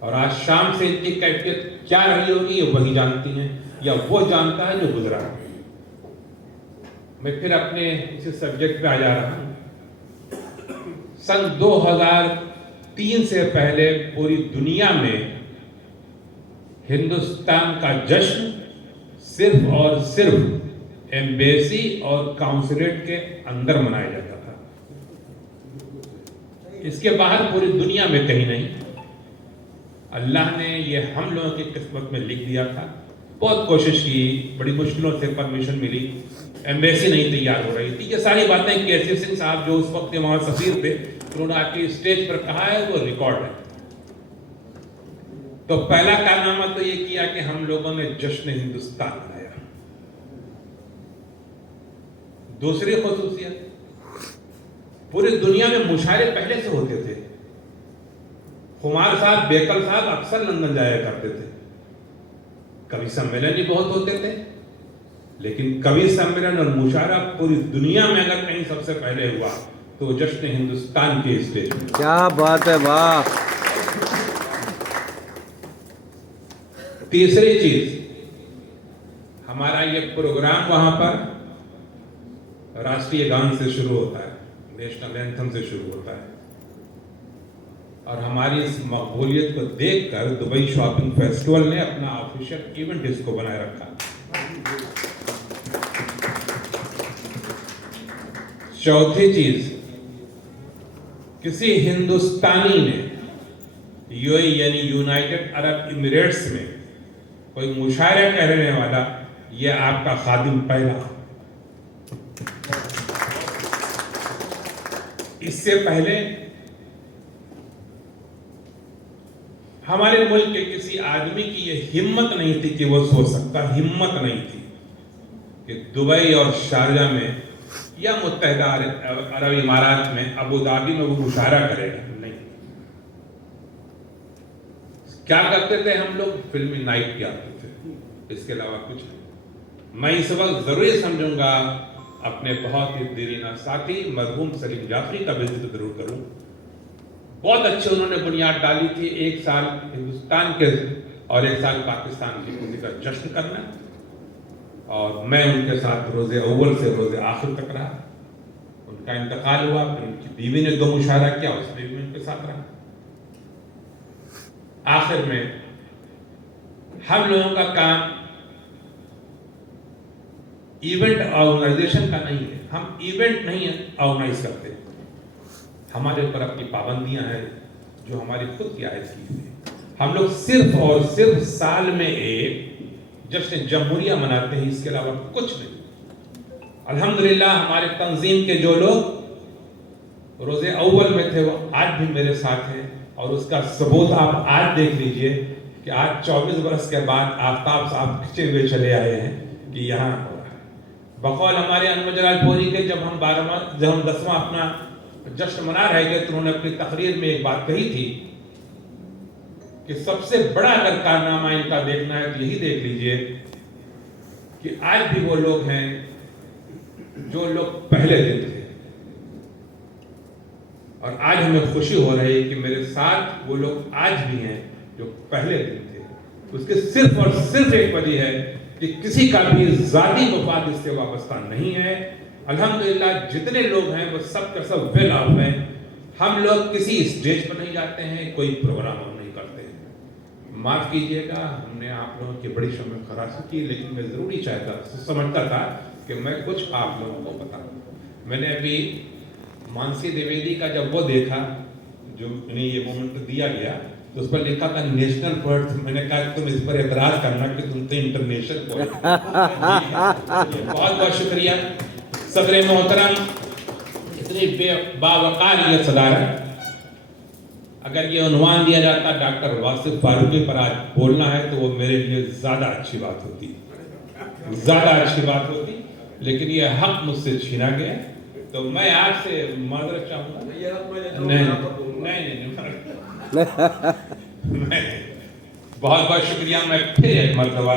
اور آج شام سے ان کی کیفیت کیا رہی ہوگی یہ وہی جانتی ہیں یا وہ جانتا ہے جو گزرا ہے۔ میں پھر اپنے اسی سبجیکٹ پہ آ جا رہا ہوں۔ سن 2003 سے پہلے پوری دنیا میں ہندوستان کا جشن صرف اور صرف ایمبیسی اور کاؤنسلیٹ کے اندر منایا جاتا تھا، اس کے باہر پوری دنیا میں کہیں نہیں۔ اللہ نے یہ ہم لوگوں کی قسمت میں لکھ دیا تھا، بہت کوشش کی، بڑی مشکلوں سے پرمیشن ملی، ایمبیسی نہیں تیار ہو رہی تھی۔ یہ ساری باتیں کیسی سنگھ صاحب جو اس وقت وہاں سفیر تھے انہوں نے آ کے اسٹیج پر کہا ہے، وہ ریکارڈ ہے۔ تو پہلا کارنامہ تو یہ کیا کہ ہم لوگوں نے جشن ہندوستان منایا۔ دوسری خصوصیت، پوری دنیا میں مشاعرے پہلے سے ہوتے تھے۔ خمار صاحب، بیکل صاحب اکثر لندن جایا کرتے تھے، کبھی سمیلن بھی بہت ہوتے تھے، لیکن کبھی سمیلن اور مشاعرہ پوری دنیا میں اگر کہیں سب سے پہلے ہوا تو جشن ہندوستان کے اسٹیج میں۔ کیا بات ہے، واہ! تیسری چیز، ہمارا یہ پروگرام وہاں پر راشٹریہ گان سے شروع ہوتا ہے، نیشنل اینتھم سے شروع ہوتا ہے، اور ہماری اس مقبولیت کو دیکھ کر دبئی شاپنگ فیسٹیول نے اپنا آفیشیل ایونٹ اس کو بنائے رکھا۔ چوتھی چیز، کسی ہندوستانی نے یو اے یعنی یونائٹڈ عرب امریٹس میں کوئی مشاعرہ کہنے والا، یہ آپ کا خادم پہلا۔ اس سے پہلے ہمارے ملک کے کسی آدمی کی یہ ہمت نہیں تھی کہ وہ سوچ سکتا، ہمت نہیں تھی کہ دبئی اور شارجہ میں یا متحدہ عرب امارات میں ابو دھابی میں وہ مشاعرہ کرے گا، نہیں۔ کیا کرتے تھے ہم لوگ؟ فلمی نائٹ کیا کرتے تھے، اس کے علاوہ کچھ نہیں۔ میں اس وقت ضروری سمجھوں گا اپنے بہت ہی دیرینہ ساتھی مرحوم سلیم جعفری کا بھی ذکر ضرور کروں۔ بہت اچھے انہوں نے بنیاد ڈالی تھی، 1 سال ہندوستان کے اور 1 سال پاکستان کی خوشی کا جشن کرنا، اور میں ان کے ساتھ روز اول سے روز آخر تک رہا۔ ان کا انتقال ہوا، پھر ان کی بیوی نے 2 مشاہدہ کیا، اس میں بھی ان کے ساتھ رہا۔ آخر میں ہم لوگوں کا کام ایونٹ آرگنائزیشن کا نہیں ہے، ہم ایونٹ نہیں آرگنائز کرتے، ہمارے اوپر اپنی پابندیاں ہیں جو ہماری خود کی عائد کی ہیں۔ ہم لوگ صرف اور صرف سال میں ایک جشن جمہوریہ مناتے ہیں، اس کے علاوہ کچھ نہیں۔ الحمدللہ ہمارے تنظیم کے جو لوگ روز اول میں تھے وہ آج بھی میرے ساتھ ہیں، اور اس کا ثبوت آپ آج دیکھ لیجئے کہ آج 24 برس کے بعد آفتاب صاحب کھچے ہوئے چلے آئے ہیں کہ یہاں ہو رہا ہے۔ بقول ہمارے انور جلال پوری کے جب ہم 10واں اپنا جشن منا رہے تھے تو انہوں نے اپنی تقریر میں ایک بات کہی تھی کہ سب سے بڑا اگر کارنامہ ان کا دیکھنا ہے تو یہی دیکھ لیجئے کہ آج بھی وہ لوگ ہیں جو لوگ پہلے دن تھے، اور آج ہمیں خوشی ہو رہی ہے کہ میرے ساتھ وہ لوگ آج بھی ہیں جو پہلے دن تھے۔ اس کے صرف اور صرف ایک وجہ ہے کہ کسی کا بھی ذاتی مفاد اس سے وابستہ نہیں ہے۔ الحمدللہ جتنے لوگ ہیں وہ سب کا سب ویل آف ہیں۔ ہم لوگ کسی اسٹیج پر نہیں جاتے ہیں، کوئی پروگرام ہم نہیں کرتے ہیں۔ معاف کیجئے گا، ہم نے آپ لوگوں کی بڑی شمع خراسی کی، لیکن میں ضروری سمجھتا تھا کہ میں کچھ آپ لوگوں کو بتاؤں۔ میں نے ابھی مانسی دیویدی کا جب وہ دیکھا جو انہیں یہ مومنٹ دیا گیا تو اس پر لکھا تھا نیشنل پوئٹ، میں نے کہا تم اس پر اعتراض کرنا کہ تم تو انٹرنیشنل پوئٹ۔ بہت بہت شکریہ صدر محترم، اتنی باوقار یہ صدارت۔ اگر یہ عنوان دیا جاتا ڈاکٹر واصف فاروقی پر آج بولنا ہے تو وہ میرے لیے زیادہ اچھی بات ہوتی، لیکن یہ حق مجھ سے چھینا گیا، تو میں آپ سے معذرت چاہوں گا۔ نہیں بہت بہت شکریہ۔ میں پھر ایک مرتبہ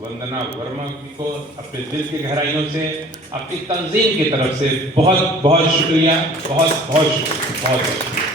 وندنا ورما کو اپنے دل کی گہرائیوں سے، اپنی تنظیم کی طرف سے بہت بہت شکریہ، بہت بہت شکریہ، بہت بہت شکریہ۔